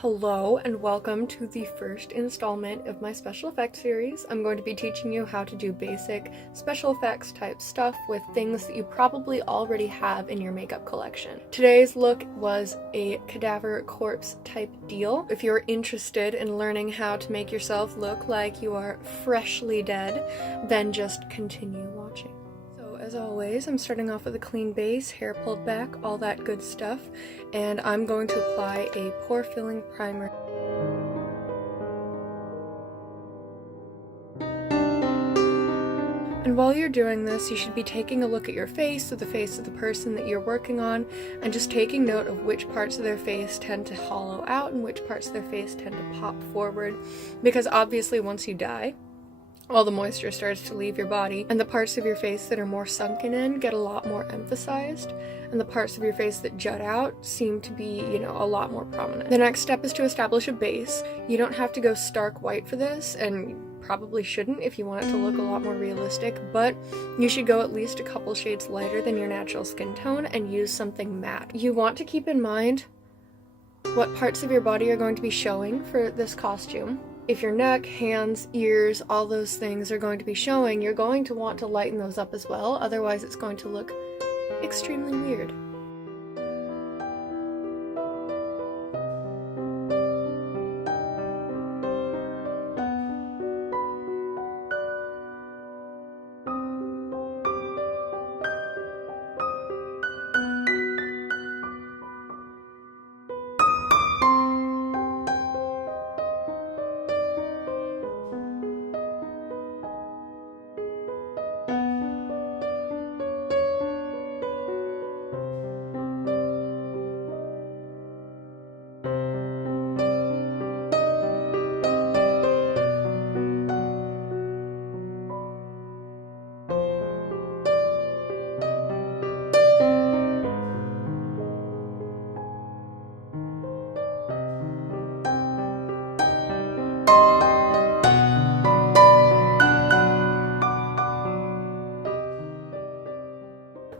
Hello and welcome to the first installment of my special effects series. I'm going to be teaching you how to do basic special effects type stuff with things that you probably already have in your makeup collection. Today's look was a cadaver corpse type deal. If you're interested in learning how to make yourself look like you are freshly dead, then just continue watching. As always, I'm starting off with a clean base, hair pulled back, all that good stuff, and I'm going to apply a pore filling primer. And while you're doing this, you should be taking a look at your face or the face of the person that you're working on, and just taking note of which parts of their face tend to hollow out and which parts of their face tend to pop forward, because obviously once you die, all the moisture starts to leave your body, and the parts of your face that are more sunken in get a lot more emphasized, and the parts of your face that jut out seem to be, a lot more prominent. The next step is to establish a base. You don't have to go stark white for this, and you probably shouldn't if you want it to look a lot more realistic, but you should go at least a couple shades lighter than your natural skin tone and use something matte. You want to keep in mind what parts of your body are going to be showing for this costume. If your neck, hands, ears, all those things are going to be showing, you're going to want to lighten those up as well, otherwise it's going to look extremely weird.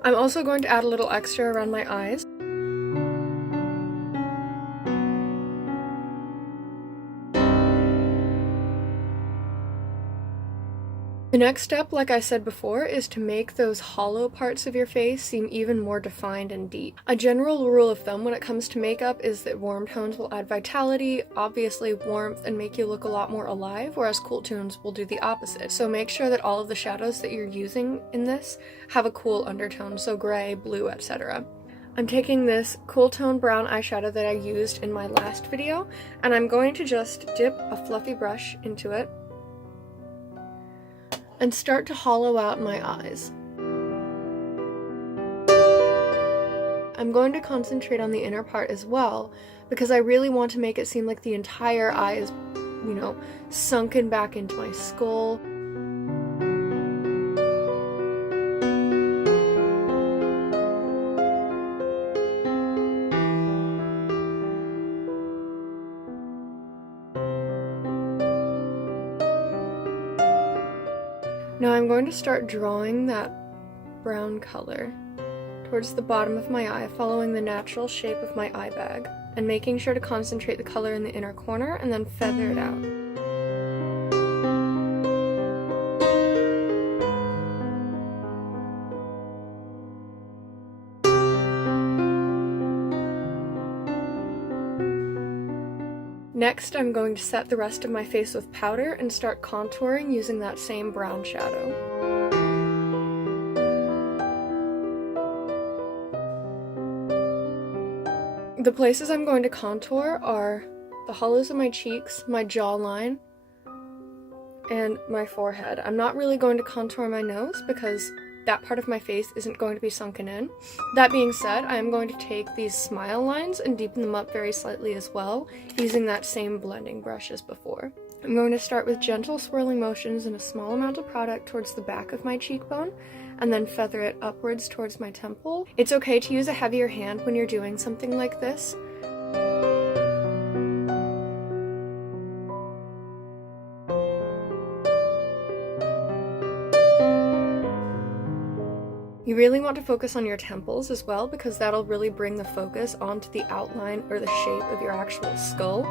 I'm also going to add a little extra around my eyes. The next step, like I said before, is to make those hollow parts of your face seem even more defined and deep. A general rule of thumb when it comes to makeup is that warm tones will add vitality, obviously warmth, and make you look a lot more alive, whereas cool tones will do the opposite. So make sure that all of the shadows that you're using in this have a cool undertone, so gray, blue, etc. I'm taking this cool tone brown eyeshadow that I used in my last video, and I'm going to just dip a fluffy brush into it and start to hollow out my eyes. I'm going to concentrate on the inner part as well, because I really want to make it seem like the entire eye is, sunken back into my skull. Now I'm going to start drawing that brown color towards the bottom of my eye, following the natural shape of my eye bag, and making sure to concentrate the color in the inner corner and then feather it out. Next, I'm going to set the rest of my face with powder and start contouring using that same brown shadow. The places I'm going to contour are the hollows of my cheeks, my jawline, and my forehead. I'm not really going to contour my nose because that part of my face isn't going to be sunken in. That being said, I am going to take these smile lines and deepen them up very slightly as well, using that same blending brush as before. I'm going to start with gentle swirling motions and a small amount of product towards the back of my cheekbone, and then feather it upwards towards my temple. It's okay to use a heavier hand when you're doing something like this. You really want to focus on your temples as well, because that'll really bring the focus onto the outline or the shape of your actual skull.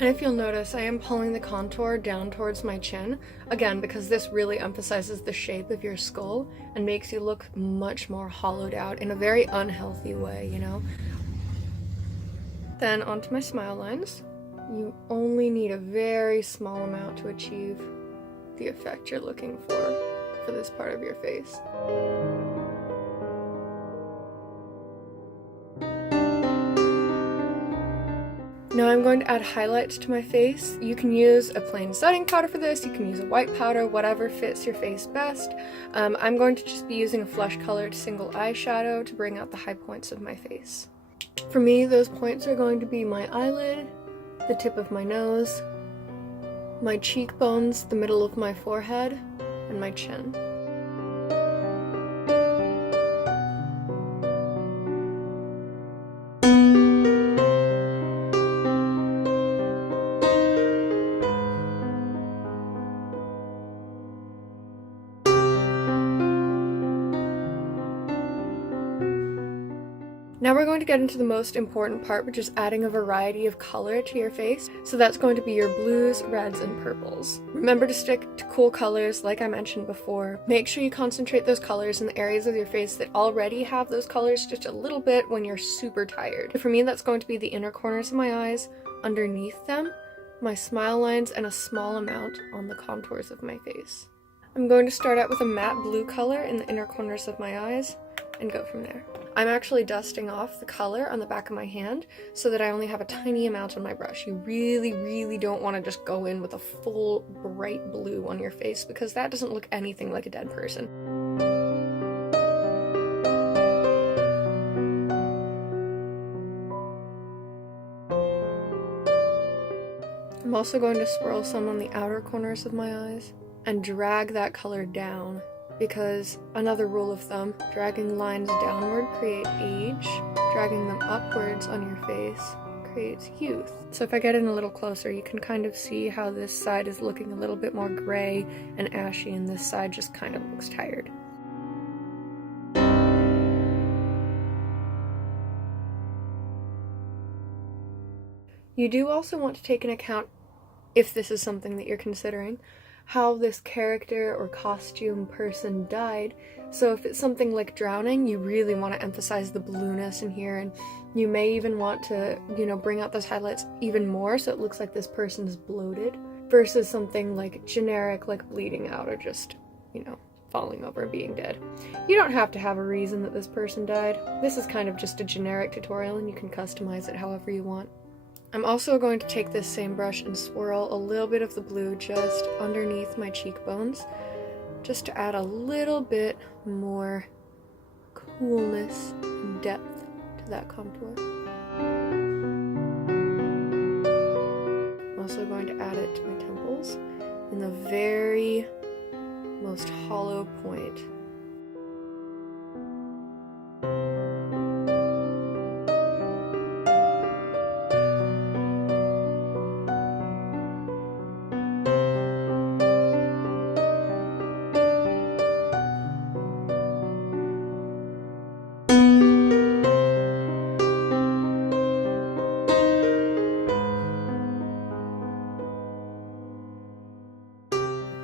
And if you'll notice, I am pulling the contour down towards my chin, again, because this really emphasizes the shape of your skull and makes you look much more hollowed out in a very unhealthy way, you know? Then onto my smile lines. You only need a very small amount to achieve the effect you're looking for this part of your face. Now I'm going to add highlights to my face. You can use a plain setting powder for this, you can use a white powder, whatever fits your face best. I'm going to just be using a flesh colored single eyeshadow to bring out the high points of my face. For me, those points are going to be my eyelid, the tip of my nose, my cheekbones, the middle of my forehead, and my chin. Now we're going to get into the most important part, which is adding a variety of color to your face. So that's going to be your blues, reds, and purples. Remember to stick to cool colors like I mentioned before. Make sure you concentrate those colors in the areas of your face that already have those colors just a little bit when you're super tired. For me, that's going to be the inner corners of my eyes, underneath them, my smile lines, and a small amount on the contours of my face. I'm going to start out with a matte blue color in the inner corners of my eyes and go from there. I'm actually dusting off the color on the back of my hand so that I only have a tiny amount on my brush. You really don't want to just go in with a full bright blue on your face, because that doesn't look anything like a dead person. I'm also going to swirl some on the outer corners of my eyes and drag that color down, because another rule of thumb, dragging lines downward create age, dragging them upwards on your face creates youth. So if I get in a little closer, you can kind of see how this side is looking a little bit more gray and ashy, and this side just kind of looks tired. You do also want to take into account, if this is something that you're considering, how this character or costume person died. So if it's something like drowning, you really want to emphasize the blueness in here, and you may even want to, bring out those highlights even more so it looks like this person is bloated, versus something like generic, like bleeding out or just, falling over and being dead. You don't have to have a reason that this person died. This is kind of just a generic tutorial, and you can customize it however you want. I'm also going to take this same brush and swirl a little bit of the blue just underneath my cheekbones, just to add a little bit more coolness and depth to that contour. I'm also going to add it to my temples in the very most hollow point.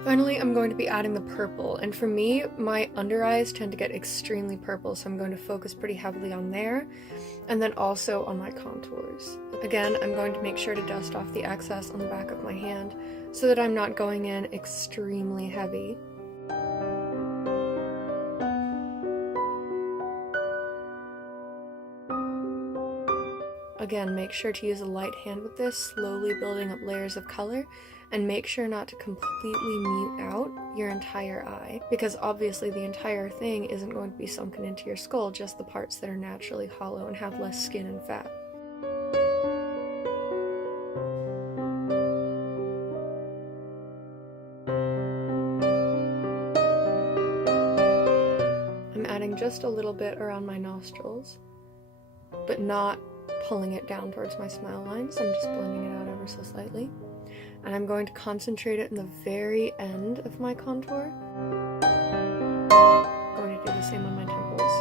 Finally, I'm going to be adding the purple, and for me, my under eyes tend to get extremely purple, so I'm going to focus pretty heavily on there, and then also on my contours. Again, I'm going to make sure to dust off the excess on the back of my hand so that I'm not going in extremely heavy. Again, make sure to use a light hand with this, slowly building up layers of color, and make sure not to completely mute out your entire eye, because obviously the entire thing isn't going to be sunken into your skull, just the parts that are naturally hollow and have less skin and fat. I'm adding just a little bit around my nostrils, but not pulling it down towards my smile lines. I'm just blending it out ever so slightly. And I'm going to concentrate it in the very end of my contour. I'm going to do the same on my temples.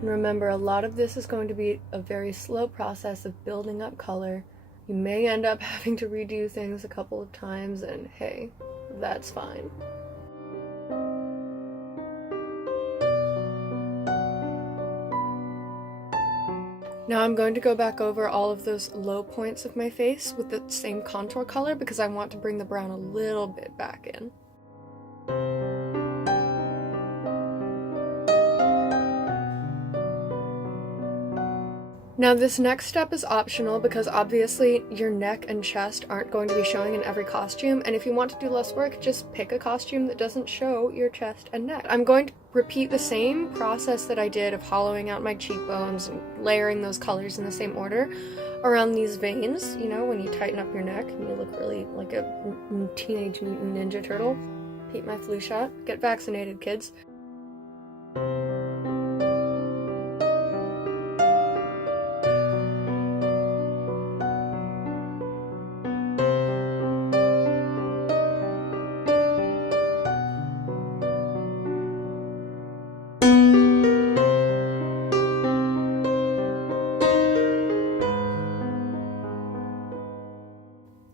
And remember, a lot of this is going to be a very slow process of building up color. You may end up having to redo things a couple of times, and hey, that's fine. Now I'm going to go back over all of those low points of my face with the same contour color because I want to bring the brown a little bit back in. Now this next step is optional because obviously your neck and chest aren't going to be showing in every costume, and if you want to do less work, just pick a costume that doesn't show your chest and neck. I'm going to repeat the same process that I did of hollowing out my cheekbones and layering those colors in the same order around these veins, you know, when you tighten up your neck and you look really like a Teenage Mutant Ninja Turtle. Repeat my flu shot. Get vaccinated, kids.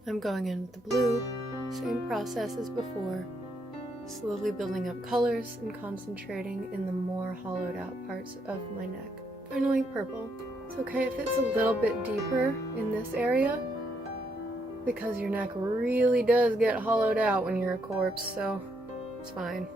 I'm going in with the blue, same process as before, slowly building up colors and concentrating in the more hollowed out parts of my neck. Finally, purple. It's okay if it's a little bit deeper in this area, because your neck really does get hollowed out when you're a corpse, so it's fine.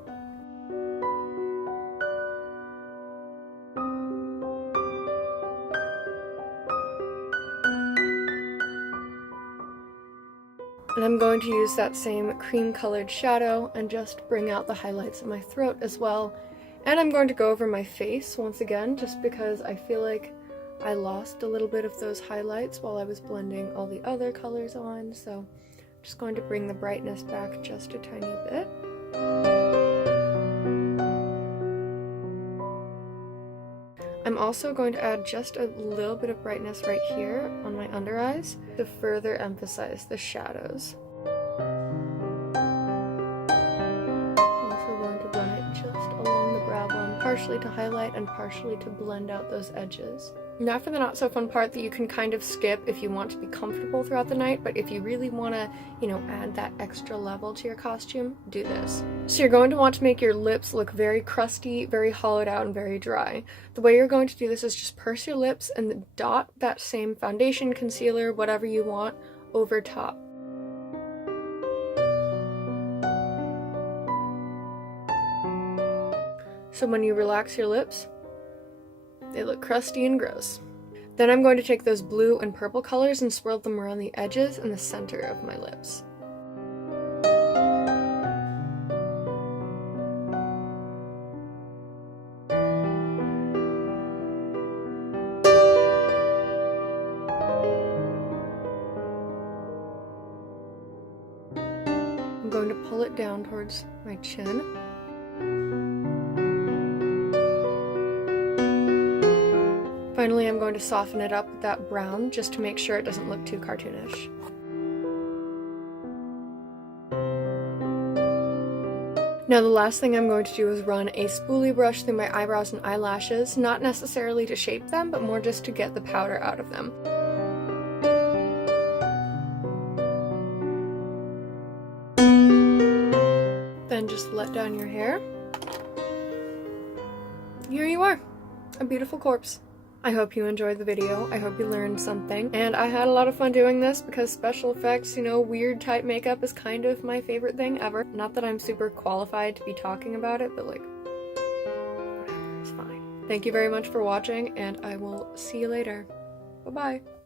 And I'm going to use that same cream colored shadow and just bring out the highlights of my throat as well. And I'm going to go over my face once again, just because I feel like I lost a little bit of those highlights while I was blending all the other colors on. So I'm just going to bring the brightness back just a tiny bit. I'm also going to add just a little bit of brightness right here on my under eyes to further emphasize the shadows. I'm also going to run it just along the brow bone, partially to highlight and partially to blend out those edges. Now for the not so fun part that you can kind of skip if you want to be comfortable throughout the night, but if you really want to, you know, add that extra level to your costume, do this. So you're going to want to make your lips look very crusty, very hollowed out, and very dry. The way you're going to do this is just purse your lips and dot that same foundation, concealer, whatever you want, over top. So when you relax your lips, they look crusty and gross. Then I'm going to take those blue and purple colors and swirl them around the edges and the center of my lips. I'm going to pull it down towards my chin. Finally, I'm going to soften it up with that brown just to make sure it doesn't look too cartoonish. Now the last thing I'm going to do is run a spoolie brush through my eyebrows and eyelashes, not necessarily to shape them, but more just to get the powder out of them. Then just let down your hair. Here you are, a beautiful corpse. I hope you enjoyed the video. I hope you learned something. And I had a lot of fun doing this because special effects, you know, weird type makeup is kind of my favorite thing ever. Not that I'm super qualified to be talking about it, but like, whatever, it's fine. Thank you very much for watching, and I will see you later. Bye-bye.